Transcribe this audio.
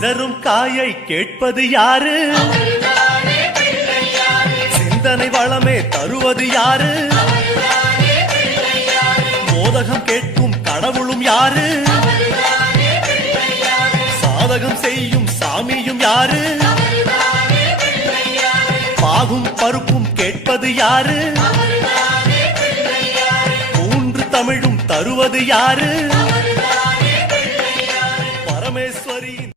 சிதறும் காயை கேட்பது யாரு? சிந்தனை வளமே தருவது யாரு? மோதகம் கேட்கும் கடவுளும் யாரு? சாதகம் செய்யும் சாமியும் யாரு? பாகும் பருப்பும் கேட்பது யாரு? மூன்று தமிழும் தருவது யாரு? பரமேஸ்வரியின்